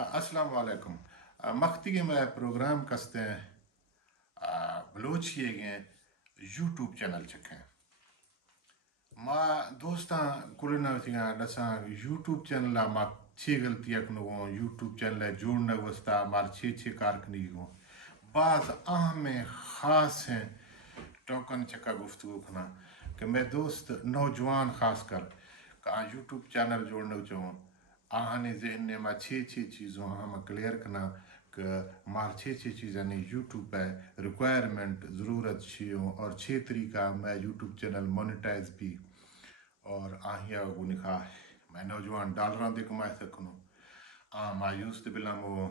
السلام علیکم مختی میں پروگرام کستے ہیں بلوچ کیے گئے یوٹیوب چینل چکھیں ما دوستان کلنا تھیاں دساں یوٹیوب چینل ما چھ غلطی اکنو یوٹیوب چینل جوڑنے وستا مار چھ کارکنی گو بعض اہم خاص ہیں ٹوکن چکا گفتگو کھنا کہ میں دوست نوجوان خاص کر کہ یوٹیوب چینل جوڑنے چاہوں آہانے ذہن نے ما چھ چیزوں ہم کلیئر کرنا کہ مار چھ چیزیں نے یوٹیوب پہ ریکوائرمنٹ ضرورت چھیوں اور چھ طریقہ میں یوٹیوب چینل مونیٹائز بھی اور آہیا وہ نکھا میں نوجوان ڈالران دے کمائے سکنوں مایوس تے بلا مو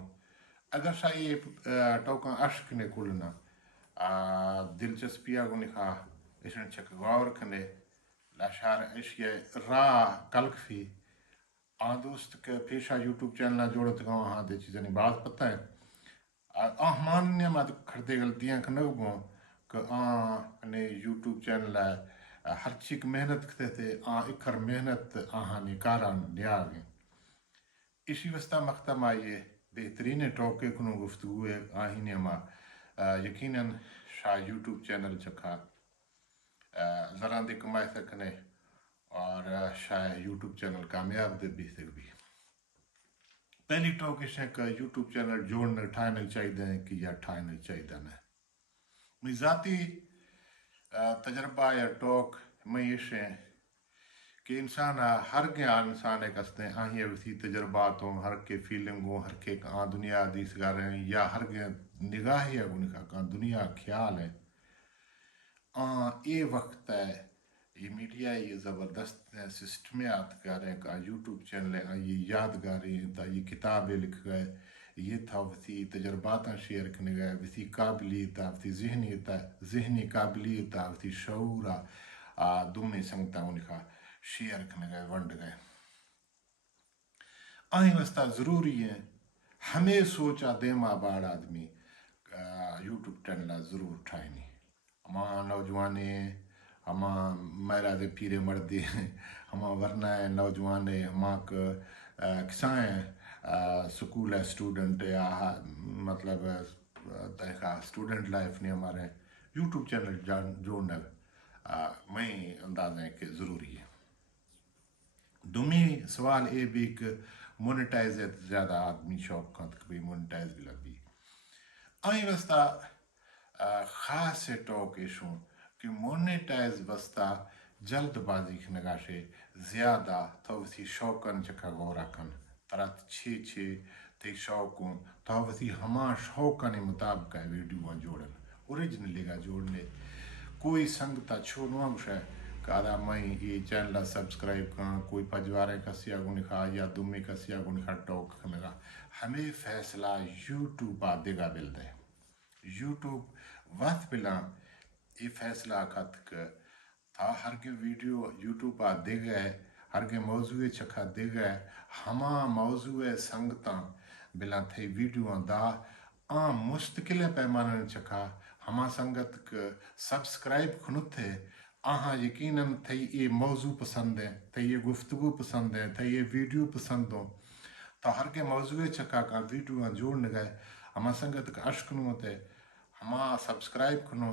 اگر شاہی ٹوکاں عشق نے کلنا دلچسپیہ کو نکھا اسن چک غور کھنے لاشار اشیاء راہ کلکفی دوست کے پیشہ یوٹیوب چینل جوڑت گاؤں ہاں دے چیزیں نہیں بعض پتہ ہے مان نے مد کھڑتے غلطیاں کھنگ گوں کہ نے یوٹیوب چینل ہے ہر چیک محنت کھتے تھے اکھر محنت نے کاران لیا گئے اسی وسطہ مختم آئیے بہترین ٹوکے کنوں گفتگو ہے آہی ما یقیناً شاہ یوٹیوب چینل چکھا ذرا دے کمائے سکنے اور شاید یوٹیوب چینل کامیاب دے بھی سکتی پہلی ٹوک اس ہے کہ یوٹیوب چینل جوڑنے ٹھائنے چاہیے ہیں کہ یا ٹھائنے چاہیے ہیں میں ذاتی تجربہ یا ٹوک میں یہ ہے کہ انسان ہر کے انسان ایک استے ہیں آہی ویسی تجرباتوں ہر کے فیلنگوں ہر کے دنیا دیس گا رہے ہیں یا ہر کے نگاہ یا دنیا خیال ہے یہ وقت ہے یہ میڈیا یہ زبردست سسٹمیات کر رہے ہیں کہ یوٹیوب چینل ہے یہ یادگاری ہیں یہ کتابیں لکھ گئے یہ تھا وسی تجربات شیئر کرنے گئے وسی قابلیت وسی ذہنی قابلیت وسی شعور دمی سنگتا انکھا شیئر کرنے گئے ونڈ گئے آہیں وستا ضروری ہے ہمیں سوچا دیما باڑ آدمی یوٹیوب چینل ضرور ٹھائنی ہمارا نوجوانے ہما میرا دے پیرے مردی ہما ورنہ نوجوان ہما کسائیں سکول ہے اسٹوڈنٹ یا مطلب اسٹوڈنٹ لائف نے ہمارے یوٹیوب چینل جوڑنا میں انداز ہے کہ ضروری ہے دومی سوال اے بھی کہ مونیٹائز ہے زیادہ آدمی شوق کا کبھی مونیٹائز بھی لگ بھی آئیں وستا خاص سے ٹوک ایشوں کہ مونیٹائز وستا جلد بازی نگاشے زیادہ تو وسی شوقن چکا گورا کن ترات چھ تے شوقوں تو وسی ہما شوقن مطابق ویڈیو جوڑن اوریجنلی کا جوڑنے کوئی سنگتا چھوڑنا ہے کہ آدھا میں یہ چینل سبسکرائب کرنا کوئی پجوارے کسیا کو نکھا یا دمی کسیا کو نکھا ٹوک کھنگا ہمیں فیصلہ یوٹیوب آدھے گا بل دے یوٹیوب وقت بلا یہ فیصلہ کت کہ تھا ہر کے ویڈیو یوٹیوب آ دے گئے ہر کے موضوع چکھا دے گئے ہما موضوع سنگتا بلا تھے ویڈیو دا مستقل پیمانہ چکھا ہما سنگت کے سبسکرائب کھنت تھے یقیناً تھے یہ موضوع پسند ہے تھے یہ گفتگو پسند ہے تھے یہ ویڈیو پسند ہو تو ہر کے موضوع چکھا کا ویڈیو جوڑنے گئے ہما سنگت کا عشق نو تے ہما سبسکرائب کھنو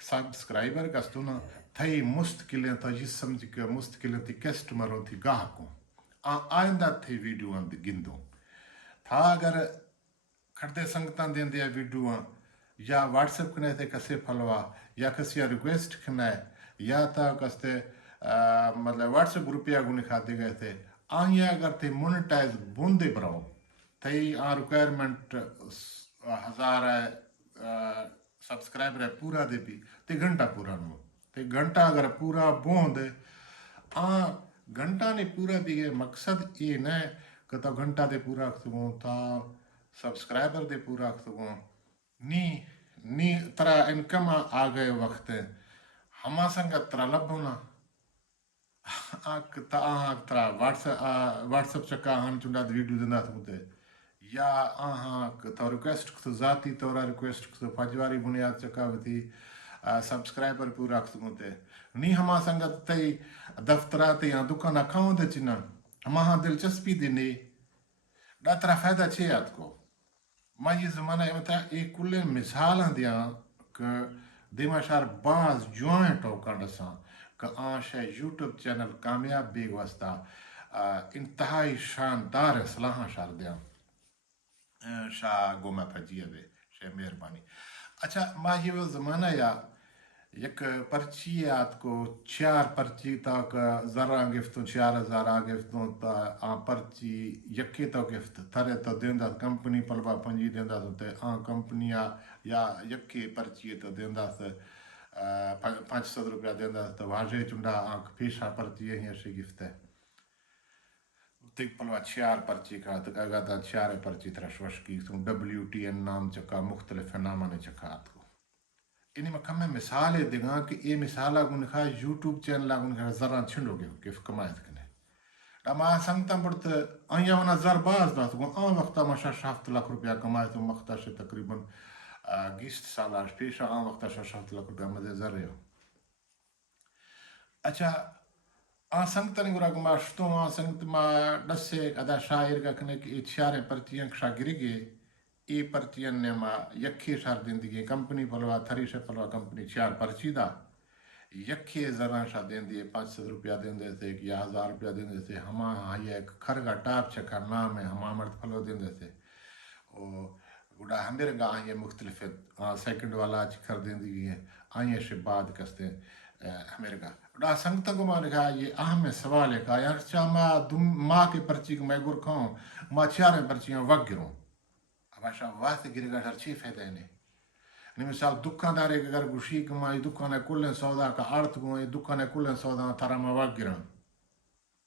سبسکرائبر کا ستونا تھئی مستقلیں تا جس سمجھ کے مستقلیں تھی کسٹمروں تھی گاہکوں آئندہ تھی ویڈیو گندوں تھا اگر کھڑتے سنگتان دیں دیا ویڈیو یا واٹس ایپ کنے تھے کسے پھلوا یا کسی ریکویسٹ کھنا ہے یا تا کستے مطلب واٹس ایپ گروپیا کو نکھا دے گئے تھے آئیں اگر تھے مونیٹائز بوندے براؤ تھئی ریکوائرمنٹ 1000 ہے سبسکرائبر ہے پورا دے بھی تے گھنٹہ پورا نو تے گھنٹہ اگر پورا بون دے گھنٹہ نے پورا بھی گئے مقصد یہ نہ ہے کہ تا گھنٹہ دے پورا اکتگوں تا سبسکرائبر دے اکتگوں اکتگوں نی ترا انکم آگئے وقت ہے ہما سنگت ترا لب ہونا ترا واٹس ایپ چکا ہم چندہ ویڈیو دندہ تھوتے یا تو ریکویسٹ کھتو ذاتی طورا ریکویسٹ کھتو پجواری بنیاد چکا ہوتی سبسکرائبر پورا کھتو تے نی ہما سنگت تی دفترات یا دکان اکھاؤں دے چنا ہما دلچسپی دے نے دا ترا فائدہ چھے آت کو ما یہ زمانہ ہے مطلب ایک کلے مثال دیا کہ دیما شار باز جوائنٹ ہو کر دساں کہ آن شاہ یوٹیوب چینل کامیاب بیگ واسطہ انتہائی شاندار صلاحاں شار دیا شاہ گوما پھجیے دے شاہ مہربانی اچھا ما یہ وہ زمانہ یا یک پرچی آت کو 4 پرچی تاک ذرا گفتوں 4000 گفتوں تا آن پرچی یکی تو گفت تھرے تو دیندا کمپنی پلوا پنجی دیندا تے آن کمپنی یا یکی پرچی تو دیندا 500 روپیہ دیندا تو واجے چنڈا آن پیشا پرچی ہی شی گفت ہے تک پلوا 4 پرچی کا تک اگا تا 4 پرچی ترش وشکی WTN نام چکا مختلف نامہ نے چکات کو اینی میں کم مثال ہے دیگا کہ یہ مثال آگو نکھا یوٹیوب چینل آگو نکھا ذرا چھنڈو گے کہ کمایت کنے اما سنگتا پڑتا آیا ونا زر باز دات گو آن وقتا ما 7 لاکھ روپیہ کمایت مقتا سے تقریباً 20 سال آج پیشا آن وقتا 7 لاکھ روپیہ مدے زر رہے ہو اچھا آن سنگتا نہیں گو راگو ما شتوں آن سنگتا ما دسے ادا شاعر کا کنے کہ یہ 4 پرچیاں کشا گری گے ای پرچیاں نے ما یکی شار دین دیگے کمپنی پلوا تھری سے پلوا کمپنی 4 پرچی دا یکی زران شاہ دین دیے 500 روپیہ دین دیتے یا 1000 روپیہ دین دیتے ہما یہ ایک کھرگا ٹاپ چکا نام ہے ہما مرد پھلو دین دیتے گوڑا ہمیر گا آئیے مختلف سیکنڈ والا چکر دین دیگی ہے آئیے سے بعد کستے ہمیر گا گوڑا سنگتا کو مانے کہا یہ اہم سوال ہے کہا یار چاہ ماں کے پرچی کو میں گر کھاؤں ماں 4 پرچیاں وقت گروں اب آشا وقت گرے گا ہر چی فیدہ ہے مثال دکاندارے کے اگر گوشی کمائی دکانے کلیں سودا کا آرت گوئی دکانے کلیں سودا تھارا ما وگ گرن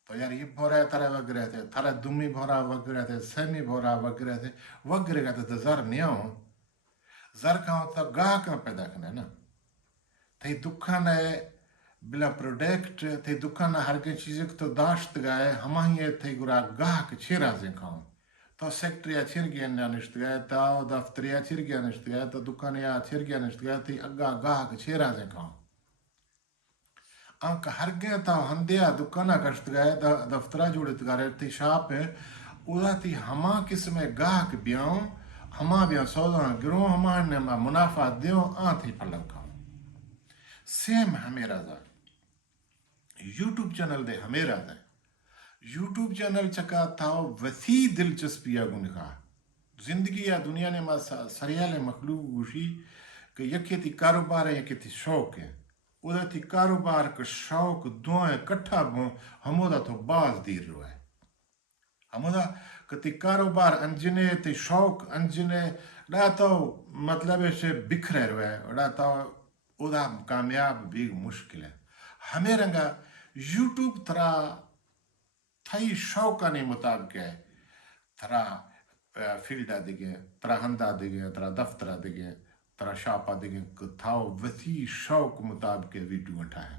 تو یار یہ بھورا ہے تھارا وگ رہے تھے تھارا دمی بھورا وگ رہے تھے سیمی بھورا وگ رہے تھے وگ رہے گا تو زر نہیں ہوں زر کا ہوتا گاہ کا پیدا کرنا ہے نا تھی دکانے بلا پروڈکٹ تھی دکانے ہر کے چیزیں تو داشت گئے ہمیں تھی گرا گاہ کے چھیرا سے کھاؤں تو سیکٹری اچھر گیا نشت گئے تو دفتری اچھر گیا نشت گئے تو دکانی اچھر گیا نشت گئے تھی اگا گاہ کے چھیرا سے کھاؤں آنکہ ہر گیا تا ہندیا دکانہ کشت گئے دفترہ جوڑت گئے تھی شاپ ہے اوہ تھی ہما قسم گاہ کے بیاؤں ہما بیاؤں سودا گروں ہما نے منافع دیوں آن تھی پلن کھاؤں سیم ہمیں رضا یوٹیوب چینل دے ہمیں رضا یوٹیوب چینل چکا تھا وسیع دلچسپی آگو نکھا زندگی یا دنیا نے سریال مخلوق گوشی کہ یکی تھی کاروبار ہے یکی تھی شوق ہے ادھا تھی کاروبار کا شوق دوئیں کٹھا بوں ہمودا تو باز دیر رو ہے ہمودا کہ تھی کاروبار انجنے تھی شوق انجنے ڈا تو مطلب سے بکھرے رو ہے ڈا تو ادھا کامیاب بھی مشکل ہے ہمیں رنگا یوٹیوب ترا تھائی شوقانی مطابق ہے ترا فیلڈا دیگے ترا ہندا دیگے ترا دفترہ دیگے ترا شاپا دیگے تھاو وسیع شوق مطابق ویڈیو اٹھائیں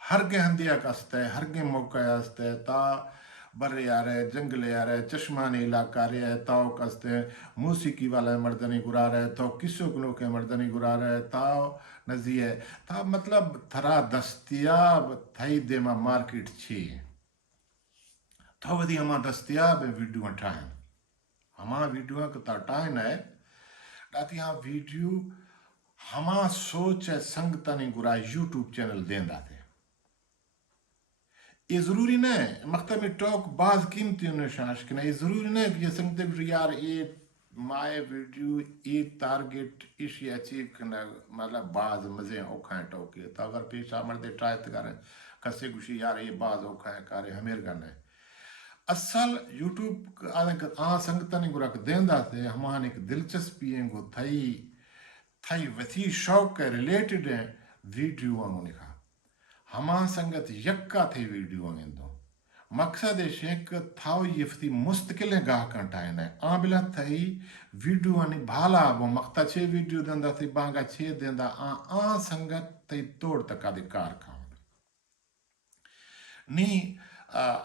ہر کے ہندیا کستے ہر کے موقع استے تا بر یارے جنگل یارے چشمانی علاقہ رہے تاو کستے موسیقی والے مردنی گرا رہے تو کسو کلو کے مردنی گرا رہے تاو نزیے تا مطلب تھرا دستیاب تھائی دیما مارکیٹ چھی تو ودی ہما دستیاب ویڈیو اٹھائیں ہما ویڈیو کا تاٹائن ہے ڈاتی ہاں ویڈیو ہما سوچ ہے سنگتا نہیں گرا یوٹیوب چینل دین داتے یہ ضروری نہیں مقتب میں ٹاک بعض قیمتی نشاش کنا یہ ضروری نہیں کہ یہ سنگتے کہ یار یہ مائے ویڈیو یہ ٹارگٹ اسی اچیو کنا مطلب بعض مزے اوکھائیں ٹوکے تو اگر پیشا مردے ٹرائیت کریں کسے گوشی یار یہ بعض اوکھائیں کارے ہمیر گانا ہے اصل یوٹیوب آن سنگتا نہیں گرا کہ دین داتے ہمان ایک دلچسپی ہیں گو تھائی وسیع شوق کے ریلیٹڈ ہیں ویڈیو آنگو نکھا ہمان سنگت یکا تھے ویڈیو آنگیں دو مقصد ہے کہ تھاو یفتی مستقل گاہ کنٹائن ہے آن بلا تھائی ویڈیو آنی بھالا وہ مقتا چھے ویڈیو دن دا تھی بانگا چھے دن دا آن سنگت تھائی توڑ تکا دی کار کھاؤں نہیں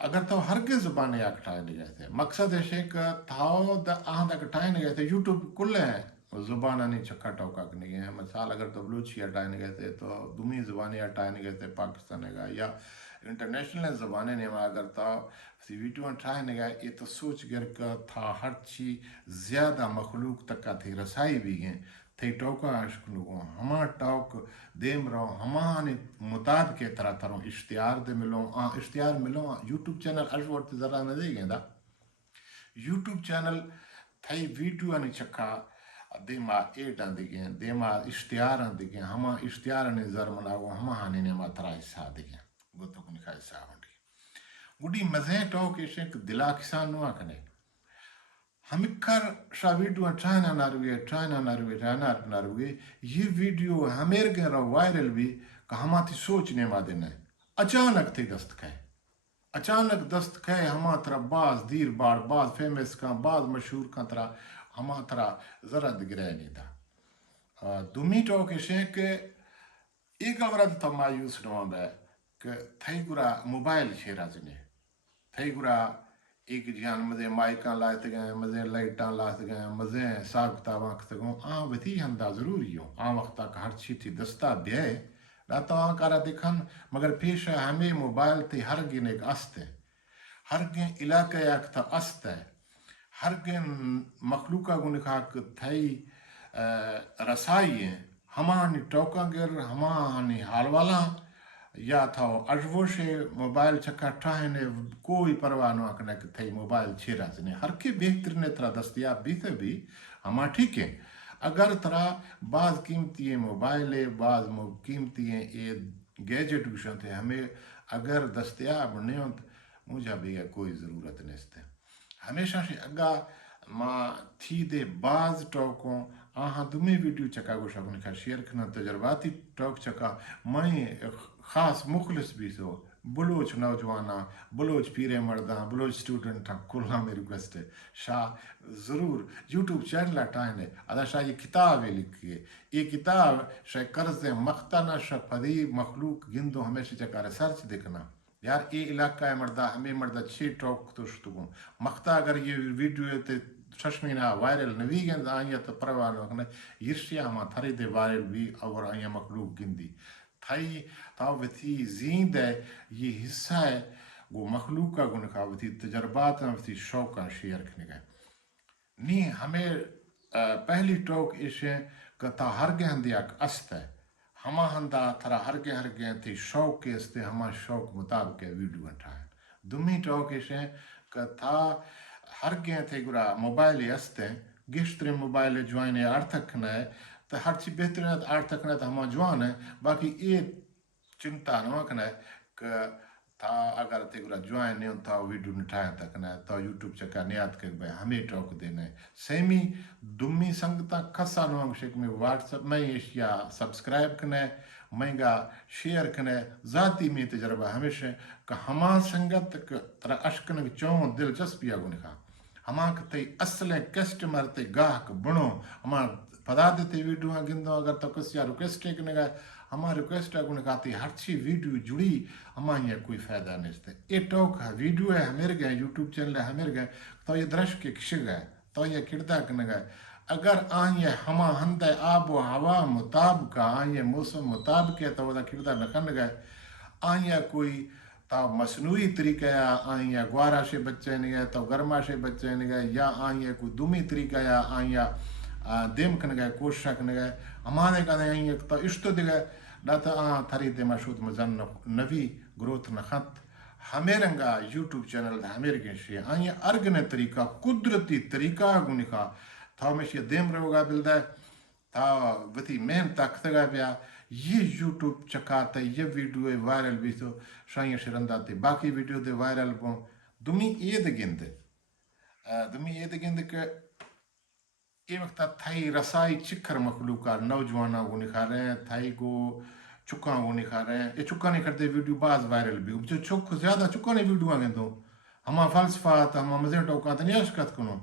اگر تو ہر کے زبانے اکٹھائے نہیں گئے تھے مقصد ہے کہ تھاو دا آن دا کٹھائے نہیں گئے تھے یوٹیوب کل ہے زبانہ نہیں چکا ٹوکا نہیں گئے ہیں مثال اگر تو بلوچی اٹھائے نہیں گئے تھے تو دمی زبانی اٹھائے نہیں گئے تھے پاکستان کا یا انٹرنیشنل زبانیں نے اگر تا ویڈیو ٹھائنے گا یہ تو سوچ گر کا تھا ہر چی زیادہ مخلوق تک کا تھی رسائی بھی گئیں تھی ٹوکا عشق لوگوں ہما ٹوک دیم رہو ہما متاد کے طرح تروں اشتہار دے ملوں اشتہار ملوں یوٹیوب چینل اشورت ذرا نہ دے گئیں دا یوٹیوب چینل تھئی ویڈیو نے چکا دیما ایٹ دیگیں دیما اشتہار دیگیں ہما اشتہار نے زر ملاو ہما ہانی نے ما ترا حصہ دیگیں گوتو کو نکھا حصہ ہونڈی گوڑی مزیں ٹوک ایشن دلا کسان نوا کنے ہمکر شا ویڈیو ٹرائنا ناروے یہ ویڈیو ہمیر گے رو وائرل بھی کہ ہما تھی سوچنے ما دینا ہے اچانک تھی دست کھائے اچانک دست کھائے ہما ترا باز دیر بار باز فیمس کا باز مشہور کا ترا ہما ترا ذرا دگرے نہیں دا دومی ٹوک ایشن کہ ایک امرد تا مایوس نوان بے کہ تھئی گرا موبائل شیرہ زنے تھئی گرا ایک جہان مزے مائکاں لائت گئے مزے لائٹاں لائت گئے مزے حساب کتاباں کت گئے وتی ہندا ضروری ہو وقت تک ہر چیز تھی دستا بیے راتا کارا دیکھن مگر پیش ہمیں موبائل تے ہر گن ایک است ہے ہر گن علاقہ یک تا است ہے ہر گن مخلوقہ گن خاک تھئی رسائی ہیں ہمانی ٹوکاں گر ہمانی حال والا یا تھا اجوش موبائل چکا ٹھائنے کوئی پرواہ نہ کرنے کہ تھئی موبائل چھیرا زنے ہر کے بہتر نے طرح دستیاب بھی تھے بھی ہما ٹھیک ہے اگر طرح بعض قیمتی ہے موبائل ہے بعض قیمتی ہیں یہ گیجٹ گوشن تھے ہمیں اگر دستیاب نہیں ہوں مجھے بھی کوئی ضرورت نہیں ہے ہمیشہ سے اگا ما تھی دے بعض ٹوکوں دمی ویڈیو چکا گوشا کو نکھا شیئر کرنا تجرباتی ٹوک چکا میں خاص مخلص بھی سو بلوچ نوجوانا بلوچ پیرے مرداں بلوچ سٹوڈنٹ کلہا میں ریکویسٹ ہے شاہ ضرور یوٹیوب چینل اٹھائنے ادا شاہ یہ کتاب ہے لکھی ہے یہ کتاب شاہ قرض مختانہ شاہ پدی مخلوق گندو ہمیشہ چکا ریسرچ دیکھنا یار یہ علاقہ ہے مردہ ہمیں مردہ 6 ٹوک تو شتگوں مختہ اگر یہ ویڈیو تے ششمینا وائرل نوی گند آئیے تو پروان وقت یرشیا ہما تھری دے وائرل بھی اور آئیے مخلوق گندی تھائی تاو ویتی زیند ہے یہ حصہ ہے وہ مخلوق کا گنکھا ویتی تجربات ہیں ویتی شوق کا شیئر کرنے گئے نہیں ہمیں پہلی ٹوک ایشیں کہ تا ہرگے ہندی اک است ہے ہما ہندا تھرا ہرگے تھی شوق کے استے ہما شوق مطابق ویڈیو اٹھائیں دمی ٹوک ایشیں کہ تھا ہرگے تھی گرا موبائل استے گشتر موبائل جوائن آرتھک نہ ہے تو ہر چیز بہترین ہے آرتھک نہ ہے تو ہما جوان ہے باقی یہ چنتا نہ ہے کہ تھا اگر تے گرا جوائن نہیں تھا ویڈیو نٹھایا تک نہ ہے تو یوٹیوب چکا نیاد کہ بھائی ہمیں ٹوک دینے سیمی دمی سنگتا کھسا نوانگ شک میں واٹس اپ میں ایشیا سبسکرائب کنے مہنگا شیئر کنے ذاتی میں تجربہ ہمیشہ کہ ہما سنگت ترہ اشکنگ چون دلچسپی آگو نکھا ہما کتے اصل کسٹمر تے گاہک بنو ہما پدا دیتے ویڈیو گندو اگر تو کسی ریکویسٹ کرنے گا ہما ریکویسٹ آگو نکاتی ہر چی ویڈیو جڑی ہما یہ کوئی فائدہ نہیں ہے یہ ٹوک ہے ویڈیو ہے ہمیر گئے یوٹیوب چینل ہے ہمیر گئے تو یہ درش کے کشگ ہے تو یہ کردہ کرنے گئے اگر آئیے ہما ہند آب و ہوا مطابق آئیے موسم مطابق تو وہ کردہ نکن گئے آئیے کوئی تا مصنوعی طریقہ یا آئیے گوارا سے بچے نہیں گئے تو گرما سے بچے نہیں گئے یا آئیے کوئی دومی طریقہ یا آئیے دیم کن گئے کوشش کن گئے ہمارے کہنے آئیے تو اشتو دے گئے لاتا تھری دے مشہود مزن نوی گروتھ نخط ہمیرنگا یوٹیوب چینل ہمیر گنشی آئیے ارگن طریقہ قدرتی طریقہ گنکھا تھا ہمیشہ دیم رہو گا بلدہ تھا وتی محنت تختگا بیا یہ یوٹیوب چکاتا یہ ویڈیو وائرل بھی تو شاہیاں شرندہ تے باقی ویڈیو دے وائرل بوں دمی اید گند کہ یہ وقت تھائی رسائی چکر مخلوقہ نوجوانہ کو نکھا رہے ہیں تھائی کو چکاں کو نکھا رہے ہیں یہ چکا نہیں کرتے ویڈیو بعض وائرل بھی جو چک زیادہ چکا نہیں ویڈیو آگے دو ہما فلسفات ہما مزے ٹوکا تو نہیں اشکت کنو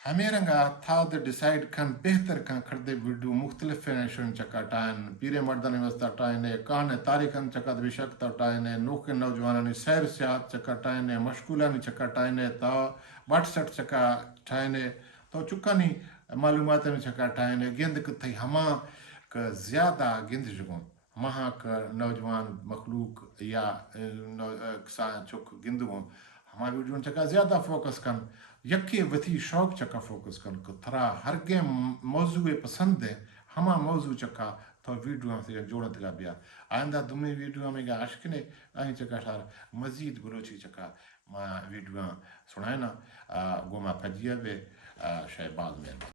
ہمیں رنگا تھا دے ڈیسائیڈ کن بہتر کن کردے ویڈیو مختلف فینیشن چکا ٹائن پیرے مردانی وستا ٹائنے کانے تاریخن چکا دے بشکتا ٹائنے نوکے نوجوانانی سیر سیاحت چکا ٹائنے مشکولانی چکا ٹائنے تا واٹس ایپ چکا ٹائنے تو چکا نہیں معلومات میں چکا ٹائنے گند کتھائی ہما کہ زیادہ گند جگوں وہاں کا نوجوان مخلوق یا کسان چک گندو ہما ویڈیو چکا زیادہ فوکس کن یکی وتھی شوق چکا فوکس کن کہ تھرا ہر کے موضوع پسند ہے ہما موضوع چکا تو ویڈیو سے جوڑت گا بیا آئندہ دمی ویڈیو میں گا عشقنے آئیں چکا شار مزید بلوچی چکا ما ویڈیو سنائنا گوما پجیہ بے شہباز میں